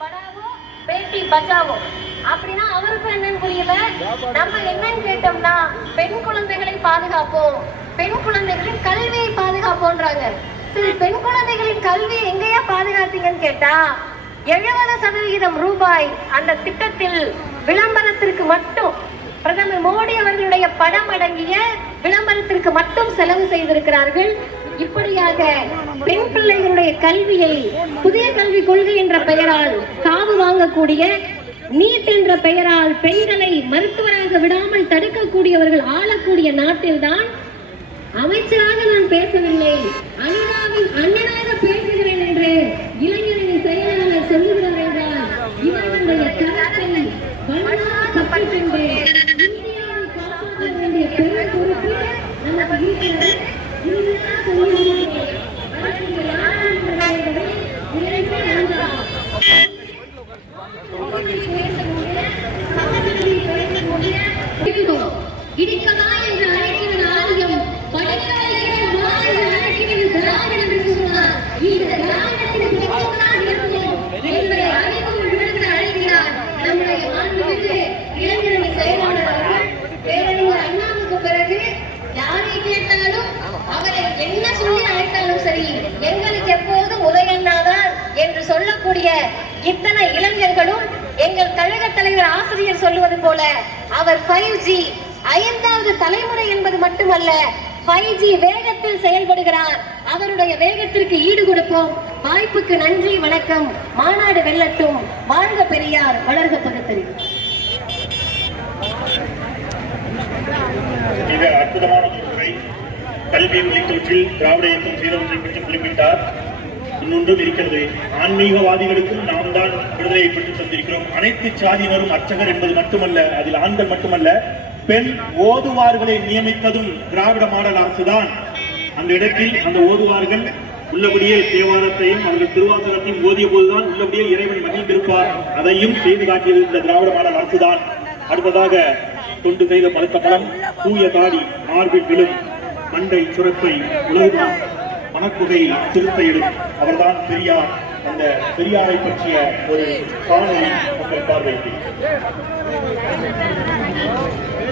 படாவோ பேட்டி பச்சாவோ அப்படின்னா அவருக்கும் என்னன்னு புரியல. நம்ம என்னன்னு கேட்டோம்னா பெண் குழந்தைகளை பாதுகாப்போம், பெண் குழந்தைகளின் கல்வியை பாதுகாப்போன்றாங்க. சரி, பெண் குழந்தைகளின் கல்வியை எங்கேயா பாதுகாத்தீங்கன்னு கேட்டா 70% ரூபாய் அந்த திட்டத்தில் விளம்பரத்திற்கு மட்டும் பிரதமர் மோடி அவர்களுடைய படம் அடங்கிய விளம்பரத்திற்கு மட்டும் செலவு செய்திருக்கிறார்கள். இப்படியாக பெண் பிள்ளைகளுடைய கல்வியை புதிய கல்விக் கொள்கை என்ற பெயரால் காவு வாங்கக்கூடிய, நீட் என்ற பெயரால் பெண்களை மருத்துவராக விடாமல் தடுக்கக்கூடியவர்கள் ஆளக்கூடிய நாட்டில்தான் அமைச்சராக நான் பேசவில்லை, அனிதாவின் அண்ணனாக பேசுகிறேன் என்று இளைஞரணி செயலாளர் சொல்லுகிறார் என்றால் இவர்களுடைய கருத்தை பற்றி சென்று இந்தியாவை காப்பாற்ற வேண்டிய பெரும் பொறுப்பு நமக்கு இருக்கிறது. இடிக்கவா என்று அழைக்கிறது ஆரியம், படிக்க வைக்கிறது என்று அழைக்கிறது திராவிடம் என்று சொன்னார். இந்த திராவிடத்திற்கு மட்டும்தான் இருக்கும் என்பதை அறிவு விழுந்து அழைக்கிறார் நம்முடைய மாண்புமிகு இளைஞரணி செயலாளர் அவர்கள். பேரறிஞர் அண்ணாவுக்கு பிறகு யாரை கேட்டாலும் அவரை என்ன சொல்லி அழைத்தாலும் சரி, எங்களுக்கு எப்போதும் உதயண்ணாதான் என்று சொல்லக்கூடிய இத்தனை இளைஞர்களும் எங்கள் கழக தலைவர் ஆசிரியர் சொல்லுவது போல அவர் 5G 5வது தலைமுறை என்பது மட்டுமல்ல, 5G வேகத்தில் செயல்படுகிறார். அவருடைய வேகத்திற்கு ஈடு கொடுப்போம். வாய்ப்புக்கு நன்றி, வணக்கம். மாநாடு வெல்லட்டும். வாழ்க பெரியார், வளர்க பகுத்தறிவு. மிக அற்புதமான முறை கல்வி உள்ளிட்டவற்றில் திராவிட இயக்கம் செய்தவற்றை பற்றி குறிப்பிட்டார். இன்னொன்றும் இருக்கிறது, ஆன்மீகவாதிகளுக்கும் நாம் தான் விடுதலையை பெற்றுத் தந்திருக்கிறோம். அனைத்து சாதியினரும் அர்ச்சகர் என்பது மட்டுமல்ல, அதில் ஆண்கள் மட்டுமல்ல, பெண் ஓதுவார்களை நியமித்ததும் திராவிட மாடல் அரசுதான். அந்த இடத்தில் அந்த ஓதுவார்கள் உள்ளபடியே தேவாரத்தையும் அவர்கள் திருவாசகத்தையும் ஓதிய போதுதான் உள்ளபடியே இறைவன் மகிழ்ந்திருப்பார். அதையும் செய்து காட்டியது இந்த திராவிட மாடல் அரசுதான். அடுத்ததாக தொண்டு செய்த பழுத்த பழம், தூய தாடி மார்பில் விழும், மண்டை சுரப்பை உலகுதான் மனக்குகை சிறுத்தையிடும், அவர்தான் பெரியார். அந்த பெரியாரை பற்றிய ஒரு காணொளி மக்கள் பார்வைக்கு